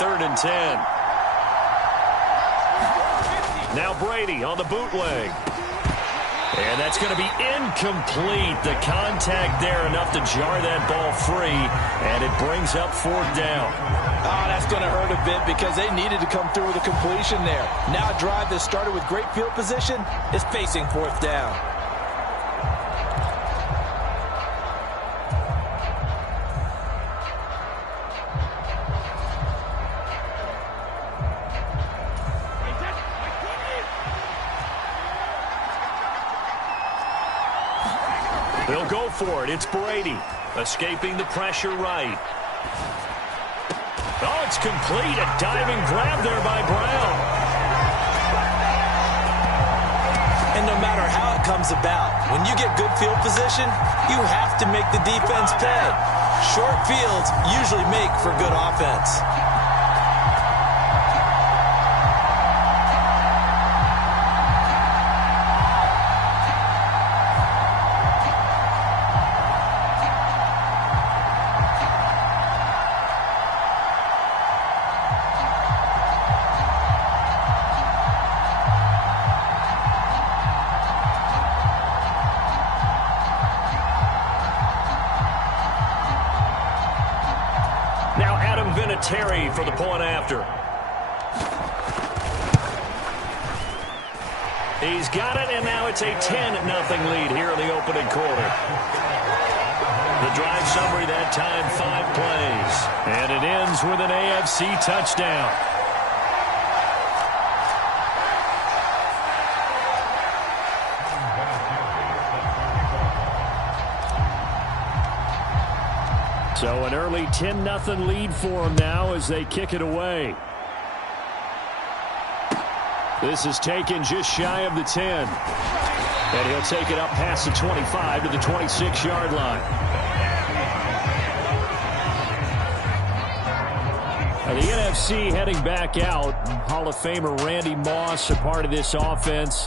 3rd and 10. Now Brady on the bootleg. And that's going to be incomplete. The contact there enough to jar that ball free, and it brings up 4th down. Oh, that's going to hurt a bit because they needed to come through with a completion there. Now a drive that started with great field position is facing 4th down. They'll go for it. It's Brady. Escaping the pressure right. Oh, it's complete. A diving grab there by Brown. And no matter how it comes about, when you get good field position, you have to make the defense pay. Short fields usually make for good offense. Terry for the point after. He's got it, and now it's a 10-0 lead here in the opening quarter. The drive summary that time, 5 plays. And it ends with an AFC touchdown. So an early 10-0 lead for them now as they kick it away. This is taken just shy of the 10. And he'll take it up past the 25 to the 26-yard line. Now the NFC heading back out. Hall of Famer Randy Moss a part of this offense.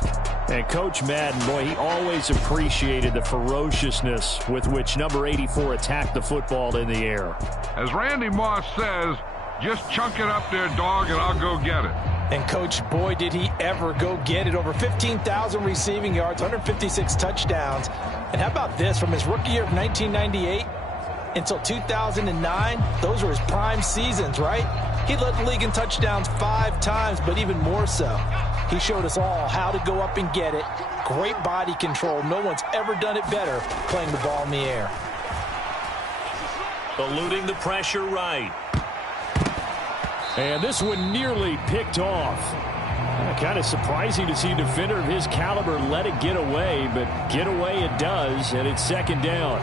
And Coach Madden, boy, he always appreciated the ferociousness with which number 84 attacked the football in the air. As Randy Moss says, just chunk it up there, dog, and I'll go get it. And, Coach, boy, did he ever go get it. Over 15,000 receiving yards, 156 touchdowns. And how about this? From his rookie year of 1998 until 2009, those were his prime seasons, right? He led the league in touchdowns 5 times, but even more so, he showed us all how to go up and get it. Great body control. No one's ever done it better playing the ball in the air. Eluding the pressure right. And this one nearly picked off. Kind of surprising to see a defender of his caliber let it get away, but get away it does, and it's 2nd down.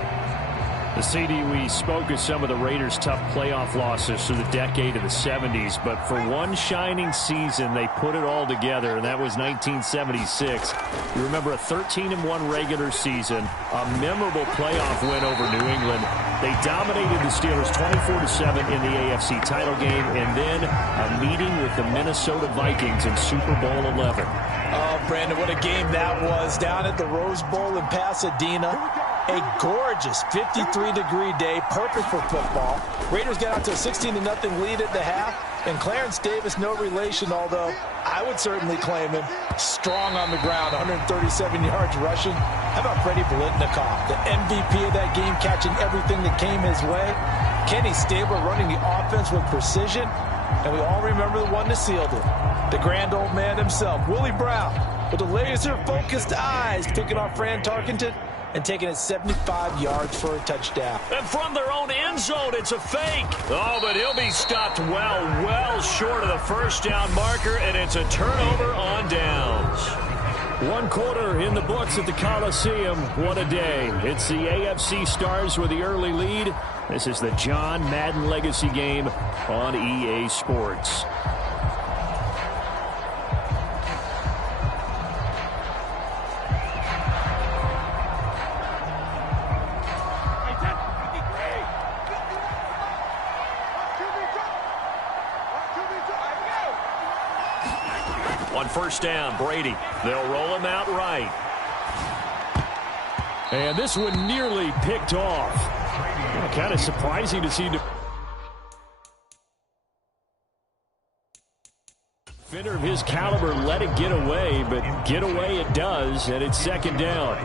The CD, we spoke of some of the Raiders' tough playoff losses through the decade of the 70s, but for one shining season, they put it all together, and that was 1976. You remember a 13-1 regular season, a memorable playoff win over New England. They dominated the Steelers 24-7 in the AFC title game, and then a meeting with the Minnesota Vikings in Super Bowl 11. Oh, Brandon, what a game that was down at the Rose Bowl in Pasadena. A gorgeous 53-degree day, perfect for football. Raiders got out to a 16-0 lead at the half, and Clarence Davis, no relation, although I would certainly claim him. Strong on the ground, 137 yards rushing. How about Freddie Biletnikoff, the MVP of that game, catching everything that came his way? Kenny Stabler running the offense with precision, and we all remember the one that sealed it. The grand old man himself, Willie Brown, with the laser-focused eyes, picking off Fran Tarkenton and taking it 75 yards for a touchdown. And from their own end zone, it's a fake. Oh, but he'll be stopped well short of the first down marker, and it's a turnover on downs. 1 quarter in the books at the Coliseum. What a day. It's the AFC Stars with the early lead. This is the John Madden Legacy game on EA Sports. On 1st down, Brady. They'll roll him out right. And this one nearly picked off. Kind of surprising to see Defender of his caliber let it get away, but get away it does, and it's second down.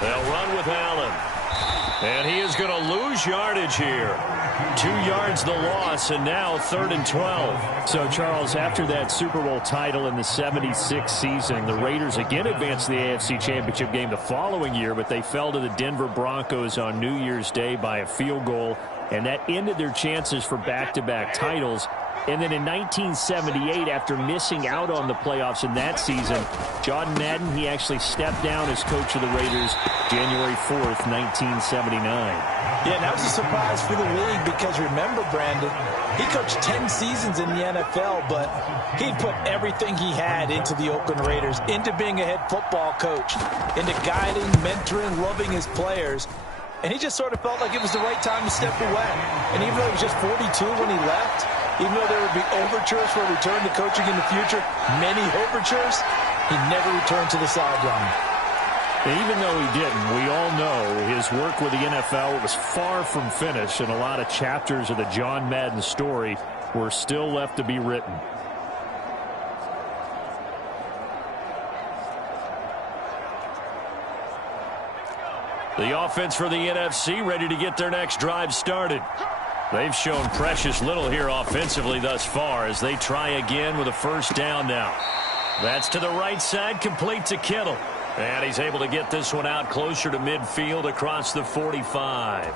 They'll run with Allen. And he is going to lose yardage here. 2 yards the loss, and now 3rd and 12. So, Charles, after that Super Bowl title in the 76 season, the Raiders again advanced to the AFC Championship game the following year, but they fell to the Denver Broncos on New Year's Day by a field goal, and that ended their chances for back-to-back titles. And then in 1978, after missing out on the playoffs in that season, John Madden, he actually stepped down as coach of the Raiders January 4th, 1979. Yeah, and that was a surprise for the league because remember, Brandon, he coached 10 seasons in the NFL, but he put everything he had into the Oakland Raiders, into being a head football coach, into guiding, mentoring, loving his players. And he just sort of felt like it was the right time to step away. And even though he was just 42 when he left, even though there would be overtures for a return to coaching in the future, many overtures, he never returned to the sideline. Even though he didn't, we all know his work with the NFL was far from finished, and a lot of chapters of the John Madden story were still left to be written. The offense for the NFC ready to get their next drive started. They've shown precious little here offensively thus far as they try again with a first down now. That's to the right side, complete to Kittle. And he's able to get this one out closer to midfield across the 45.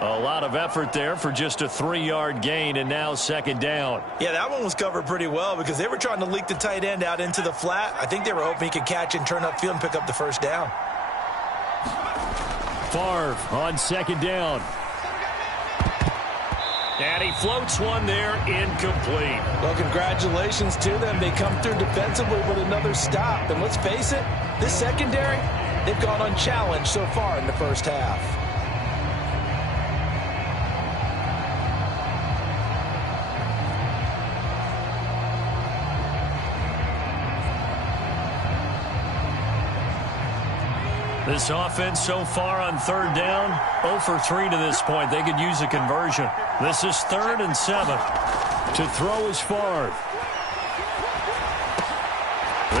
A lot of effort there for just a 3-yard gain, and now second down. Yeah, that one was covered pretty well because they were trying to leak the tight end out into the flat. I think they were hoping he could catch and turn upfield and pick up the first down. Favre on second down. And he floats one there, incomplete. Well, congratulations to them. They come through defensively with another stop. And let's face it, this secondary, they've gone unchallenged so far in the first half. This offense so far on third down, 0 for 3 to this point. They could use a conversion. This is 3rd and 7. To throw is Favre.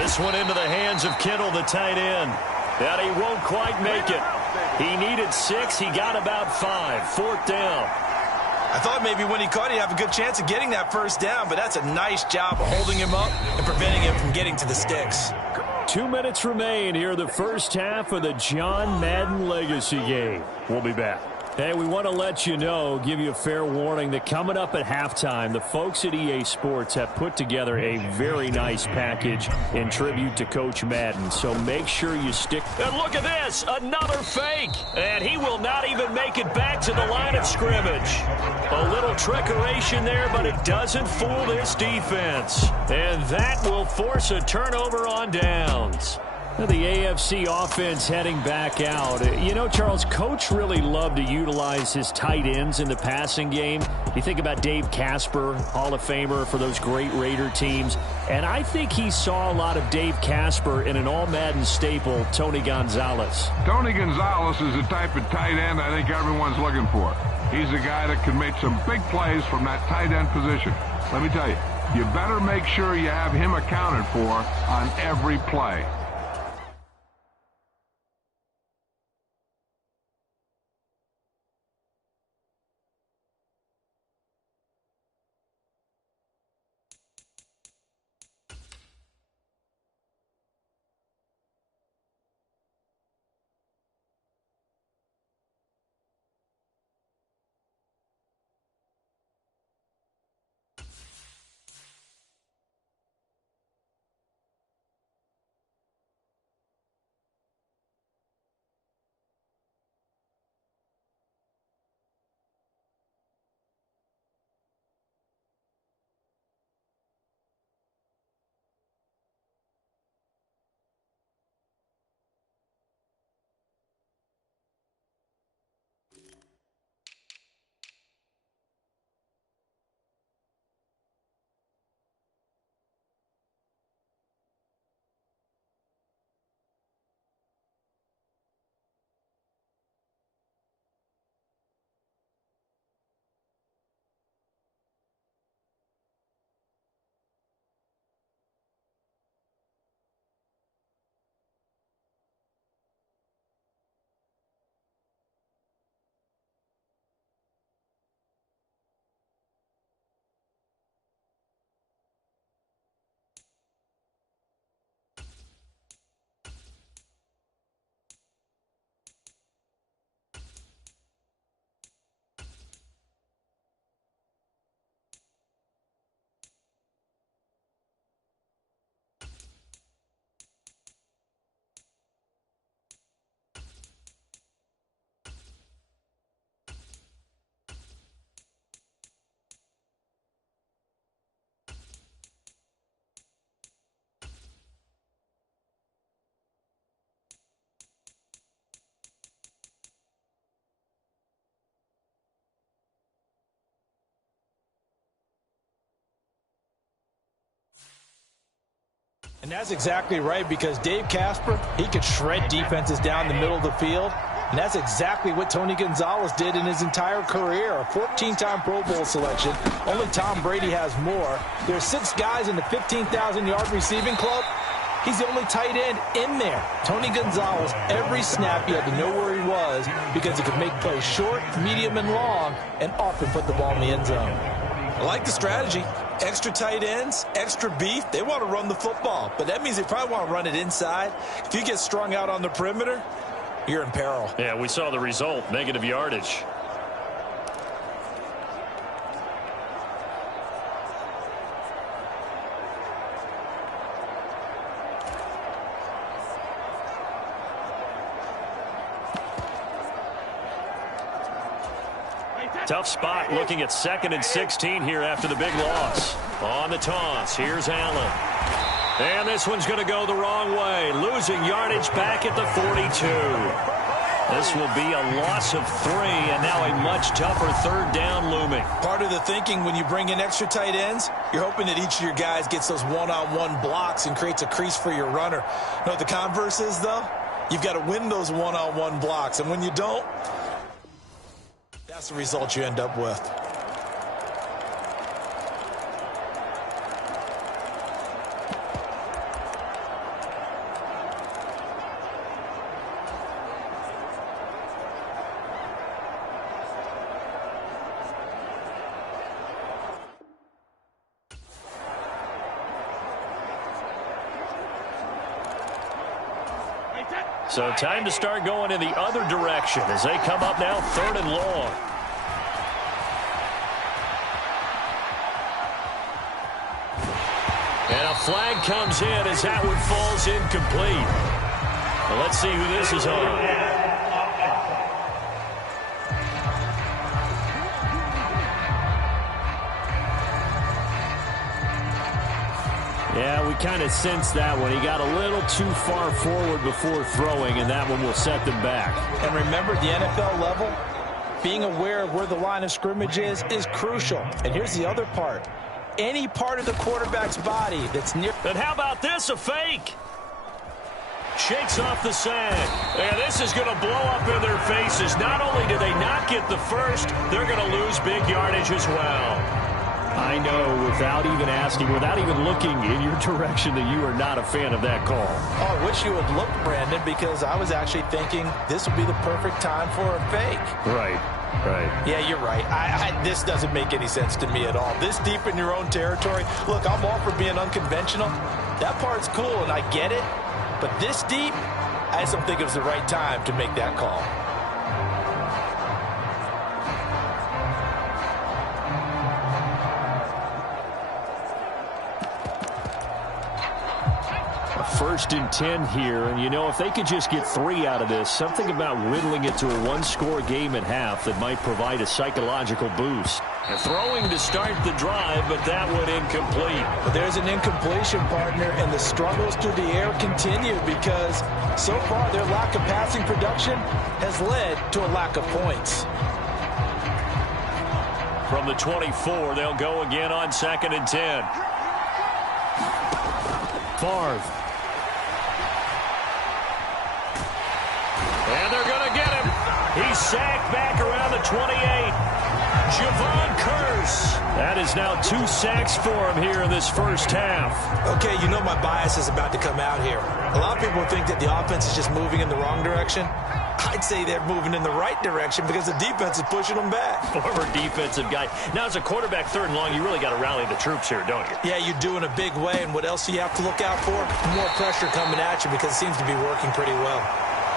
This one into the hands of Kittle, the tight end. And he won't quite make it. He needed 6. He got about 5. 4th down. I thought maybe when he caught, he'd have a good chance of getting that first down, but that's a nice job of holding him up and preventing him from getting to the sticks. 2 minutes remain here, the first half of the John Madden Legacy game. We'll be back. Hey, we want to let you know, give you a fair warning that coming up at halftime, the folks at EA Sports have put together a very nice package in tribute to Coach Madden. So make sure you stick. And look at this, another fake. And he will not even make it back to the line of scrimmage. A little trickeration there, but it doesn't fool this defense. And that will force a turnover on downs. The AFC offense heading back out. You know, Charles, Coach really loved to utilize his tight ends in the passing game. You think about Dave Casper, Hall of Famer for those great Raider teams. And I think he saw a lot of Dave Casper in an all-Madden staple, Tony Gonzalez. Tony Gonzalez is the type of tight end I think everyone's looking for. He's a guy that can make some big plays from that tight end position. Let me tell you, you better make sure you have him accounted for on every play. And that's exactly right, because Dave Casper, he could shred defenses down the middle of the field. And that's exactly what Tony Gonzalez did in his entire career. A 14-time Pro Bowl selection. Only Tom Brady has more. There's 6 guys in the 15,000-yard receiving club. He's the only tight end in there. Tony Gonzalez, every snap he had to know where he was because he could make plays short, medium, and long, and often put the ball in the end zone. I like the strategy. Extra tight ends, extra beef. They want to run the football, but that means they probably want to run it inside. If you get strung out on the perimeter, you're in peril. Yeah, we saw the result, negative yardage. Tough spot looking at 2nd and 16 here after the big loss. On the toss, here's Allen. And this one's going to go the wrong way. Losing yardage back at the 42. This will be a loss of 3, and now a much tougher 3rd down looming. Part of the thinking when you bring in extra tight ends, you're hoping that each of your guys gets those one-on-one blocks and creates a crease for your runner. You know what the converse is, though? You've got to win those one-on-one blocks, and when you don't, that's the result you end up with. So time to start going in the other direction as they come up now 3rd and long. And a flag comes in as that one falls incomplete. Well, let's see who this is on. Yeah, we kind of sensed that one. He got a little too far forward before throwing, and that one will set them back. And remember, the NFL level, being aware of where the line of scrimmage is crucial. And here's the other part. Any part of the quarterback's body that's near... And how about this, a fake? Shakes off the sand. And this is going to blow up in their faces. Not only do they not get the first, they're going to lose big yardage as well. I know, without even asking, without even looking in your direction, that you are not a fan of that call. Oh, I wish you would look, Brandon, because I was actually thinking this would be the perfect time for a fake. Right. Yeah, you're right. This doesn't make any sense to me at all. This deep in your own territory. Look, I'm all for being unconventional. That part's cool, and I get it. But this deep, I just don't think it was the right time to make that call. First and 10 here, and you know, if they could just get 3 out of this, something about whittling it to a 1-score game at half that might provide a psychological boost. And throwing to start the drive, but that one incomplete. But there's an incompletion, partner, and the struggles through the air continue because so far their lack of passing production has led to a lack of points. From the 24, they'll go again on 2nd and 10. Favre. And they're going to get him. He's sacked back around the 28. Javon Curse. That is now 2 sacks for him here in this first half. Okay, you know my bias is about to come out here. A lot of people think that the offense is just moving in the wrong direction. I'd say they're moving in the right direction because the defense is pushing them back. Former defensive guy. Now, as a quarterback 3rd and long, you really got to rally the troops here, don't you? Yeah, you do in a big way. And what else do you have to look out for? More pressure coming at you because it seems to be working pretty well.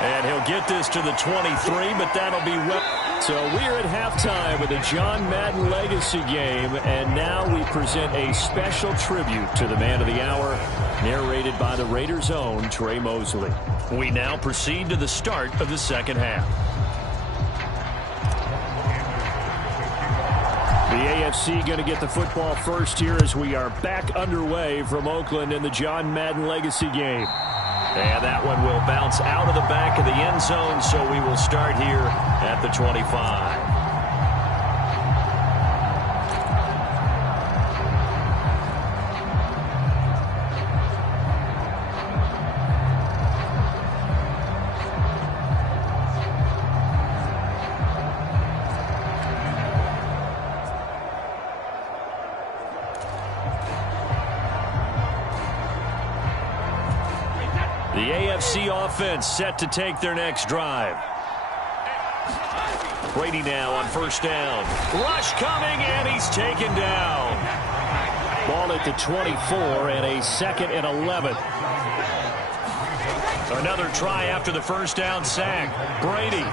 And he'll get this to the 23, but that'll be well. So we're at halftime with the John Madden Legacy game, and now we present a special tribute to the man of the hour, narrated by the Raiders' own Trey Mosley. We now proceed to the start of the second half. The AFC going to get the football first here as we are back underway from Oakland in the John Madden Legacy game. And that one will bounce out of the back of the end zone, so we will start here at the 25. The AFC offense set to take their next drive. Brady now on first down. Rush coming, and he's taken down. Ball at the 24 and a 2nd and 11. Another try after the first down sack. Brady.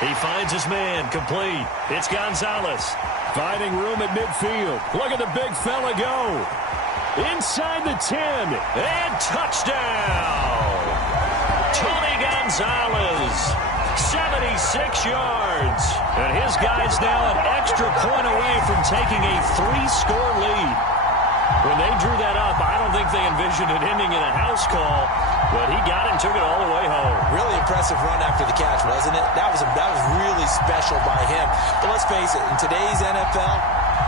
He finds his man, complete. It's Gonzalez. Finding room at midfield. Look at the big fella go. Inside the 10. And touchdown. Tony Gonzalez. 76 yards. And his guy's now an extra point away from taking a 3-score lead. When they drew that up, I don't think they envisioned it ending in a house call, but he got it and took it all the way home. Really impressive run after the catch, wasn't it? That was really special by him. But let's face it, in today's NFL,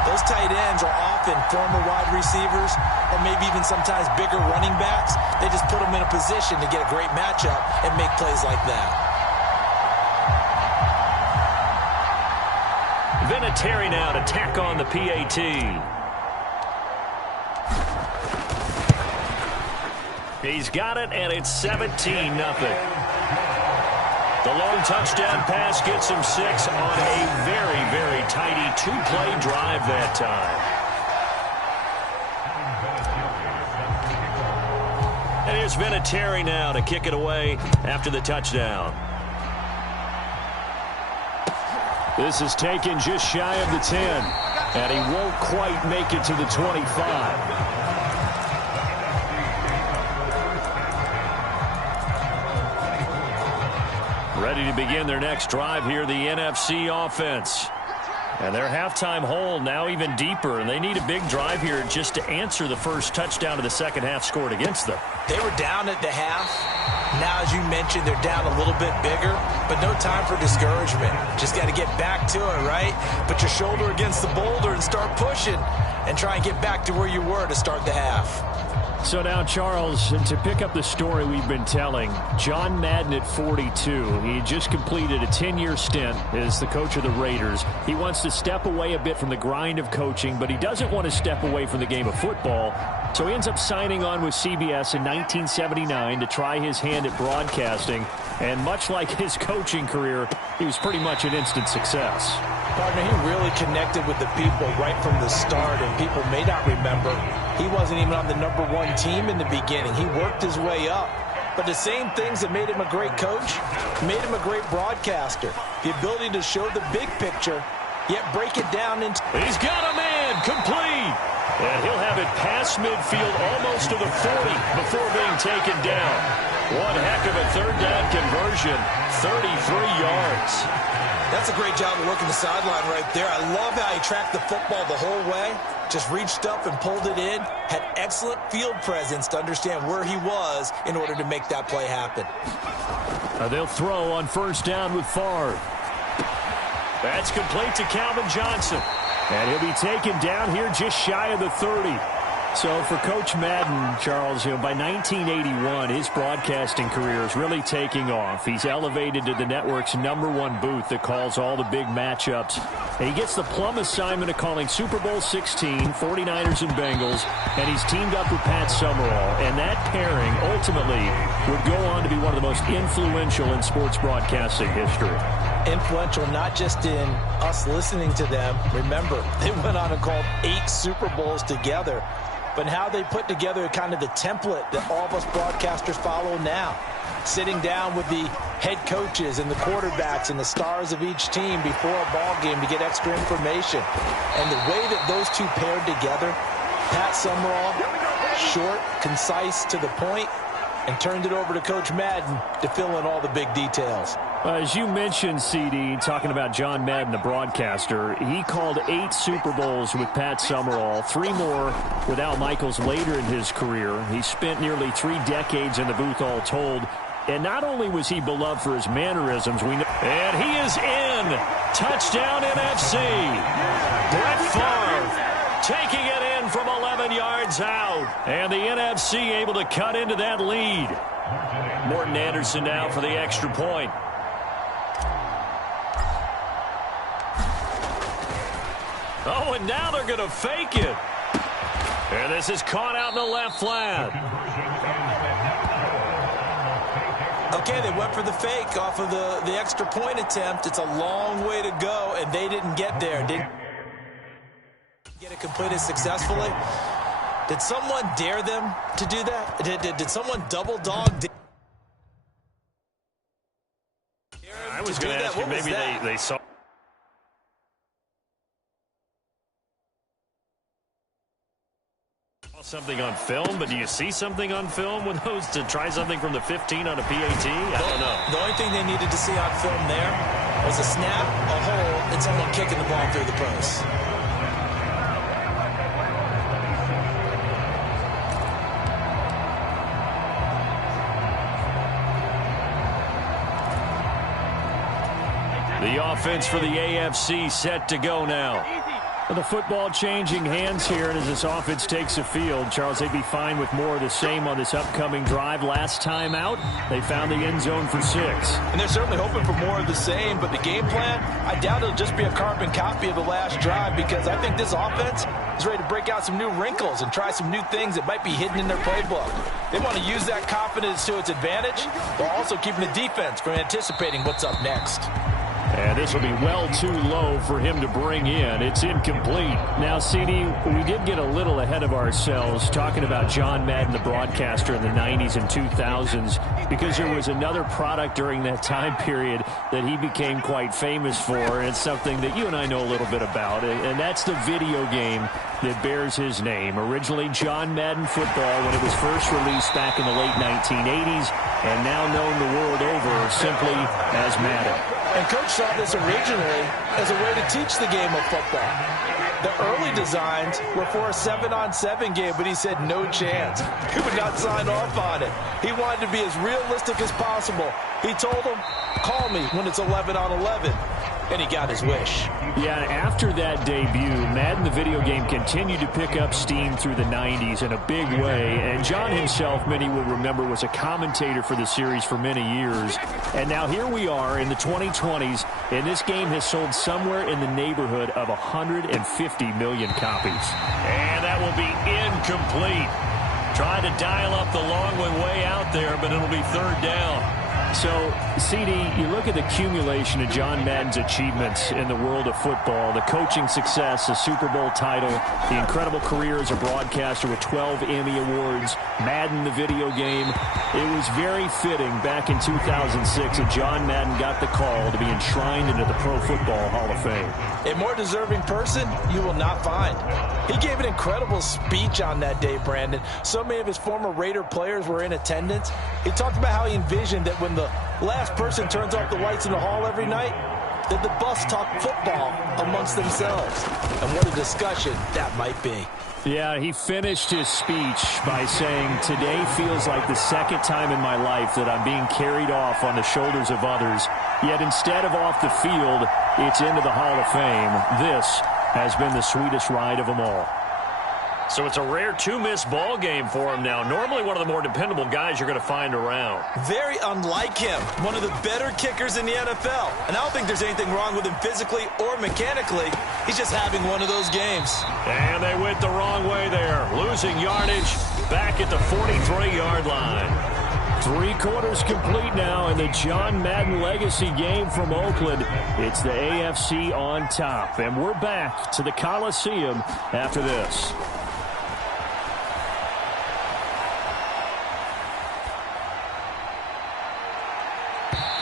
those tight ends are often former wide receivers or maybe even sometimes bigger running backs. They just put them in a position to get a great matchup and make plays like that. Vinatieri now to tack on the PAT. He's got it, and it's 17-0. The long touchdown pass gets him 6 on a very, very tidy 2-play drive that time. And here's Vinatieri now to kick it away after the touchdown. This is taken just shy of the 10, and he won't quite make it to the 25. Ready to begin their next drive here, the NFC offense. And their halftime hole now even deeper, and they need a big drive here just to answer the first touchdown of the second half scored against them. They were down at the half. Now, as you mentioned, they're down a little bit bigger, but no time for discouragement. Just got to get back to it, right? Put your shoulder against the boulder and start pushing and try and get back to where you were to start the half. So now, Charles, to pick up the story we've been telling, John Madden at 42. He just completed a 10-year stint as the coach of the Raiders. He wants to step away a bit from the grind of coaching, but he doesn't want to step away from the game of football. So he ends up signing on with CBS in 1979 to try his hand at broadcasting. And much like his coaching career, he was pretty much an instant success. Partner, he really connected with the people right from the start, and people may not remember he wasn't even on the #1 team in the beginning. He worked his way up. But the same things that made him a great coach made him a great broadcaster. The ability to show the big picture, yet break it down into... He's got a man, complete. And he'll have it past midfield almost to the 40 before being taken down. One heck of a third down conversion, 33 yards. That's a great job of working the sideline right there. I love how he tracked the football the whole way. Just reached up and pulled it in. Had excellent field presence to understand where he was in order to make that play happen. They'll throw on first down with Favre. That's complete to Calvin Johnson. And he'll be taken down here just shy of the 30. So for Coach Madden, Charles, by 1981, his broadcasting career is really taking off. He's elevated to the network's #1 booth that calls all the big matchups. And he gets the plum assignment of calling Super Bowl 16, 49ers and Bengals, and he's teamed up with Pat Summerall. And that pairing ultimately would go on to be one of the most influential in sports broadcasting history. Influential not just in us listening to them. Remember, they went on and called 8 Super Bowls together. But how they put together kind of the template that all of us broadcasters follow now. Sitting down with the head coaches and the quarterbacks and the stars of each team before a ball game to get extra information. And the way that those two paired together, Pat Summerall, short, concise, to the point, and turned it over to Coach Madden to fill in all the big details. As you mentioned, CD, talking about John Madden, the broadcaster, he called 8 Super Bowls with Pat Summerall, 3 more with Al Michaels later in his career. He spent nearly 3 decades in the booth all told. And not only was he beloved for his mannerisms, and he is in. Touchdown NFC. Brett Favre taking it in from 11 yards out. And the NFC able to cut into that lead. Morton Anderson now for the extra point. Oh, and now they're going to fake it. And this is caught out in the left flat. Okay, they went for the fake off of the extra point attempt. It's a long way to go, and they didn't get there. Didn't get it completed successfully. Did someone dare them to do that? Did someone double dog? I was going to ask you, maybe they saw something on film, but do you see something on film with those to try something from the 15 on a PAT? I don't know. The only thing they needed to see on film there was a snap, a hole, and someone kicking the ball through the post. The offense for the AFC set to go now. The football changing hands here, and as this offense takes the field, Charles, they'd be fine with more of the same on this upcoming drive. Last time out, they found the end zone for 6. And they're certainly hoping for more of the same, but the game plan, I doubt it'll just be a carbon copy of the last drive, because I think this offense is ready to break out some new wrinkles and try some new things that might be hidden in their playbook. They want to use that confidence to its advantage, while also keeping the defense from anticipating what's up next. And this will be well too low for him to bring in. It's incomplete. Now, CD, we did get a little ahead of ourselves talking about John Madden, the broadcaster in the 90s and 2000s, because there was another product during that time period that he became quite famous for, and it's something that you and I know a little bit about, and that's the video game that bears his name. Originally John Madden Football when it was first released back in the late 1980s, and now known the world over simply as Madden. And Coach saw this originally as a way to teach the game of football. The early designs were for a 7-on-7 game, but he said no chance. He would not sign off on it. He wanted to be as realistic as possible. He told him, call me when it's 11-on-11. And he got his wish. Yeah, after that debut, Madden the video game continued to pick up steam through the 90s in a big way. And John himself, many will remember, was a commentator for the series for many years. And now here we are in the 2020s, and this game has sold somewhere in the neighborhood of 150 million copies. And that will be incomplete. Trying to dial up the long one way out there, but it'll be third down. So, CD, you look at the accumulation of John Madden's achievements in the world of football, the coaching success, the Super Bowl title, the incredible career as a broadcaster with 12 Emmy Awards, Madden the video game. It was very fitting back in 2006 that John Madden got the call to be enshrined into the Pro Football Hall of Fame. A more deserving person you will not find. He gave an incredible speech on that day, Brandon. So many of his former Raider players were in attendance. He talked about how he envisioned that when the last person turns off the lights in the hall every night, that the bus talk football amongst themselves. And what a discussion that might be. Yeah, he finished his speech by saying, today feels like the second time in my life that I'm being carried off on the shoulders of others. Yet instead of off the field, it's into the Hall of Fame. This has been the sweetest ride of them all. So it's a rare two-miss ball game for him now. Normally one of the more dependable guys you're going to find around. Very unlike him. One of the better kickers in the NFL. And I don't think there's anything wrong with him physically or mechanically. He's just having one of those games. And they went the wrong way there. Losing yardage back at the 43-yard line. 3 quarters complete now in the John Madden legacy game from Oakland. It's the AFC on top. And we're back to the Coliseum after this.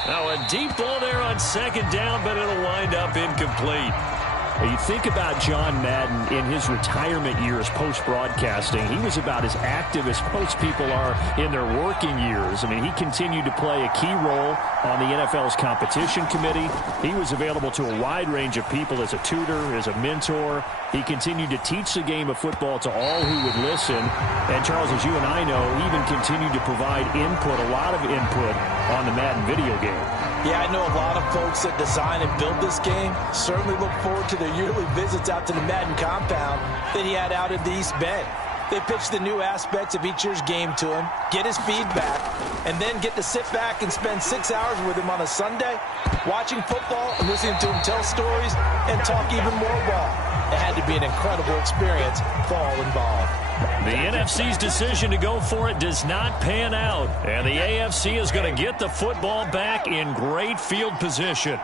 Now a deep ball there on second down, but it'll wind up incomplete. Now you think about John Madden in his retirement years post-broadcasting. He was about as active as most people are in their working years. I mean, he continued to play a key role on the NFL's competition committee. He was available to a wide range of people as a tutor, as a mentor. He continued to teach the game of football to all who would listen. And Charles, as you and I know, even continued to provide input, a lot of input on the Madden video game. Yeah, I know a lot of folks that design and build this game certainly look forward to their yearly visits out to the Madden compound that he had out in the East Bend. They pitch the new aspects of each year's game to him, get his feedback, and then get to sit back and spend 6 hours with him on a Sunday, watching football and listening to him tell stories and talk even more ball. It had to be an incredible experience for all involved. The NFC's decision to go for it does not pan out. And the AFC is going to get the football back in great field position.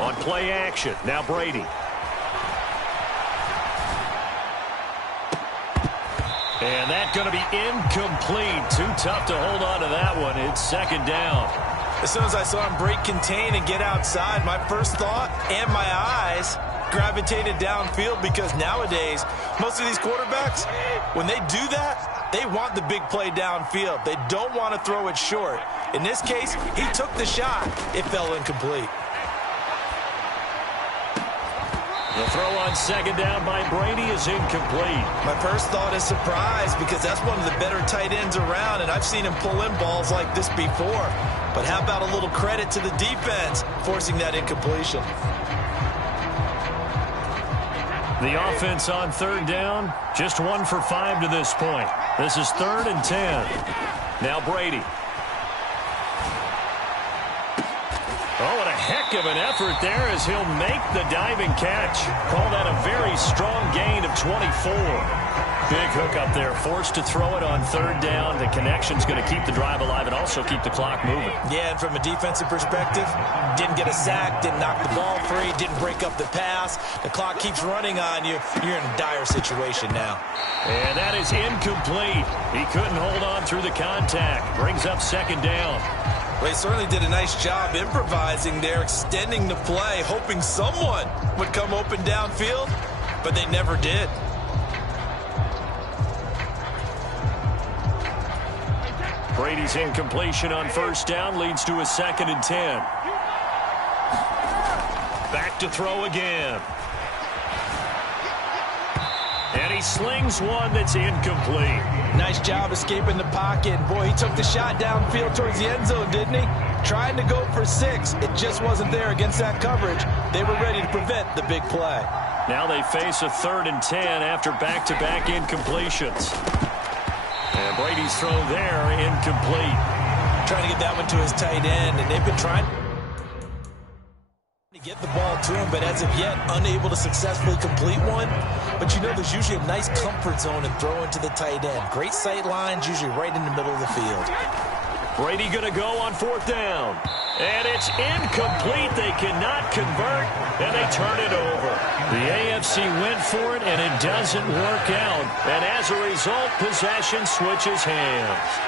On play action, now Brady. And that's going to be incomplete. Too tough to hold on to that one. It's second down. As soon as I saw him break contain and get outside, my first thought and my eyes gravitated downfield, because nowadays, most of these quarterbacks, when they do that, they want the big play downfield. They don't want to throw it short. In this case, he took the shot. It fell incomplete. The throw on second down by Brady is incomplete. My first thought is surprise, because that's one of the better tight ends around, and I've seen him pull in balls like this before. But how about a little credit to the defense forcing that incompletion? The offense on third down, just 1 for 5 to this point. This is 3rd and 10. Now Brady. Oh, what a heck of an effort there as he'll make the diving catch. Call that a very strong gain of 24. Big hook up there, forced to throw it on third down. The connection's going to keep the drive alive and also keep the clock moving. Yeah, and from a defensive perspective, didn't get a sack, didn't knock the ball free, didn't break up the pass. The clock keeps running on you. You're in a dire situation now. And that is incomplete. He couldn't hold on through the contact. Brings up second down. Well, he certainly did a nice job improvising there, extending the play, hoping someone would come open downfield, but they never did. Brady's incompletion on first down leads to a 2nd and 10. Back to throw again. And he slings one that's incomplete. Nice job escaping the pocket. Boy, he took the shot downfield towards the end zone, didn't he? Trying to go for 6. It just wasn't there against that coverage. They were ready to prevent the big play. Now they face a 3rd and 10 after back-to-back incompletions. And Brady's throw there, incomplete. Trying to get that one to his tight end, and they've been trying to get the ball to him, but as of yet, unable to successfully complete one. But you know, there's usually a nice comfort zone in throwing to the tight end. Great sight lines, usually right in the middle of the field. Brady going to go on 4th down. And it's incomplete. They cannot convert, and they turn it over. The AFC went for it, and it doesn't work out. And as a result, possession switches hands.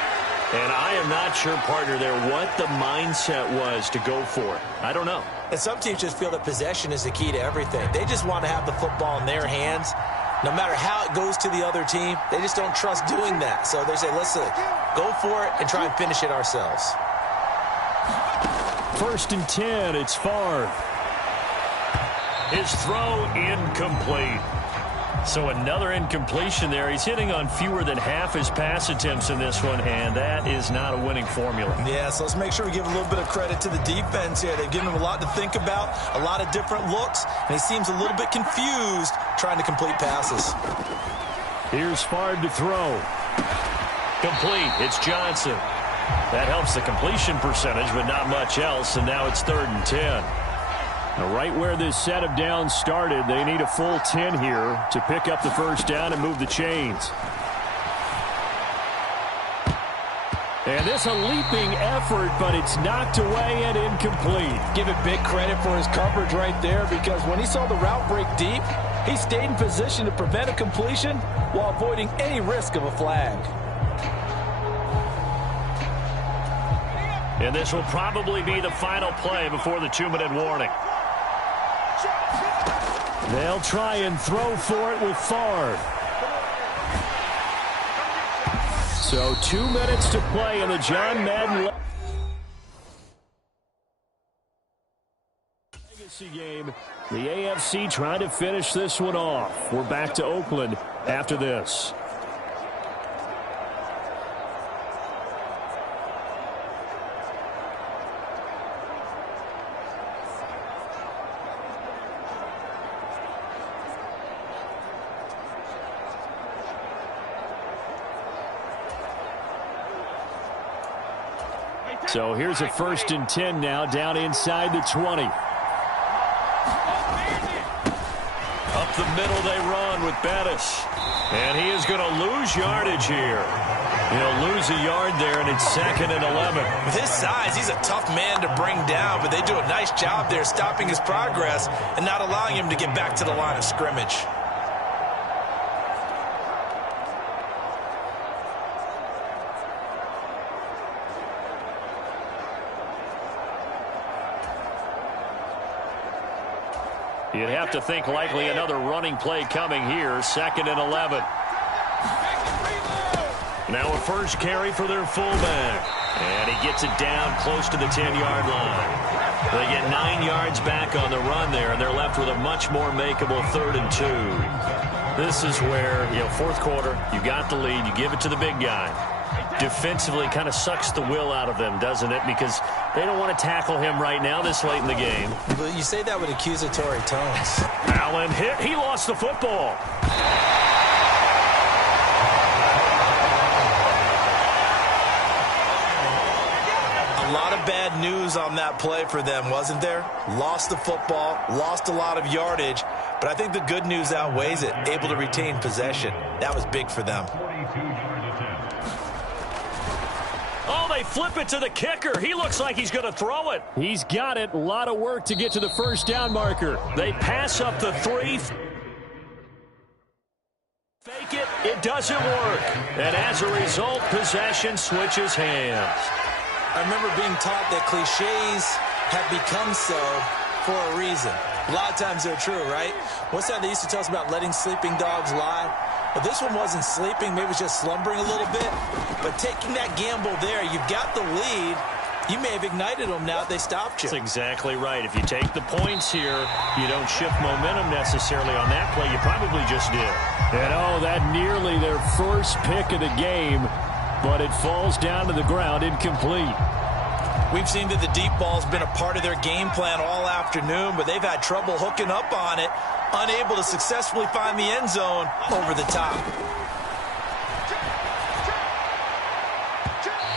And I am not sure, partner, there what the mindset was to go for it. I don't know. And some teams just feel that possession is the key to everything. They just want to have the football in their hands. No matter how it goes to the other team, they just don't trust doing that. So they say, listen, go for it and try and finish it ourselves. 1st and 10, it's Favre. His throw incomplete. So another incompletion there. He's hitting on fewer than half his pass attempts in this one, and that is not a winning formula. Yeah, so let's make sure we give a little bit of credit to the defense here. They've given him a lot to think about, a lot of different looks, and he seems a little bit confused trying to complete passes. Here's Favre to throw. Complete. It's Johnson. That helps the completion percentage, but not much else, and now it's 3rd and 10. Now, right where this set of downs started, they need a full 10 here to pick up the first down and move the chains. And this a leaping effort, but it's knocked away and incomplete. Give it big credit for his coverage right there, because when he saw the route break deep, he stayed in position to prevent a completion while avoiding any risk of a flag. And this will probably be the final play before the 2-minute warning. They'll try and throw for it with Favre. So 2 minutes to play in the John Madden Legacy game. The AFC trying to finish this one off. We're back to Oakland after this. So here's a 1st and 10 now, down inside the 20. Up the middle they run with Bettis. And he is going to lose yardage here. He'll lose a yard there, and it's 2nd and 11. With his size, he's a tough man to bring down, but they do a nice job there stopping his progress and not allowing him to get back to the line of scrimmage. You'd have to think likely another running play coming here. 2nd and 11. Now a first carry for their fullback. And he gets it down close to the 10-yard line. They get 9 yards back on the run there, and they're left with a much more makeable 3rd and 2. This is where, fourth quarter, you got the lead, you give it to the big guy. Defensively kind of sucks the will out of them, doesn't it? Because they don't want to tackle him right now this late in the game. But you say that with accusatory tones. Allen hit. He lost the football. A lot of bad news on that play for them, wasn't there? Lost the football, lost a lot of yardage, but I think the good news outweighs it. Able to retain possession. That was big for them. Oh, they flip it to the kicker. He looks like he's going to throw it. He's got it. A lot of work to get to the first down marker. They pass up the 3. Fake it. It doesn't work. And as a result, possession switches hands. I remember being taught that cliches have become so for a reason. A lot of times they're true, right? What's that they used to tell us about letting sleeping dogs lie? Well, this one wasn't sleeping. Maybe it was just slumbering a little bit. But taking that gamble there, you've got the lead. You may have ignited them now if they stopped you. That's exactly right. If you take the points here, you don't shift momentum necessarily on that play. You probably just did. And, that nearly their first pick of the game, but it falls down to the ground incomplete. We've seen that the deep ball's been a part of their game plan all afternoon, but they've had trouble hooking up on it, unable to successfully find the end zone over the top.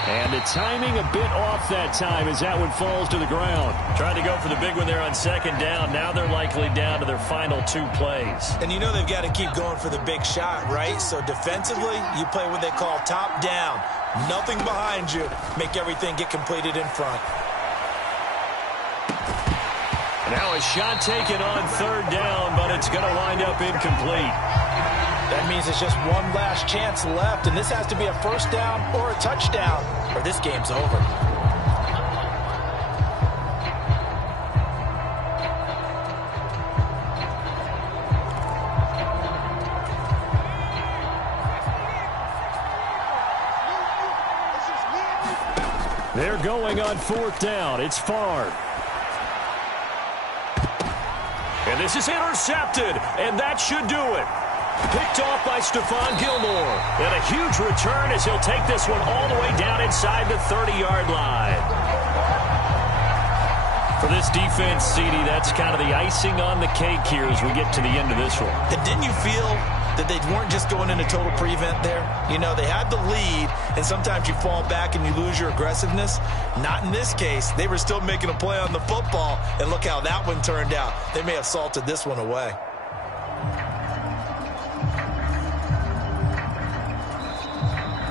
And the timing a bit off that time as that one falls to the ground. Trying to go for the big one there on 2nd down. Now they're likely down to their final 2 plays. And you know they've got to keep going for the big shot, right? So defensively, you play what they call top down. Nothing behind you. Make everything get completed in front. Now a shot taken on 3rd down, but it's going to wind up incomplete. That means it's just one last chance left, and this has to be a first down or a touchdown, or this game's over. They're going on 4th down. It's Favre. And this is intercepted, and that should do it. Picked off by Stephon Gilmore. And a huge return as he'll take this one all the way down inside the 30-yard line. For this defense, CD, that's kind of the icing on the cake here as we get to the end of this one. And didn't you feel that they weren't just going into total prevent there? You know, they had the lead, and sometimes you fall back and you lose your aggressiveness. Not in this case. They were still making a play on the football, and look how that one turned out. They may have salted this one away.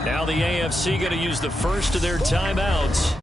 Now the AFC going to use the first of their timeouts.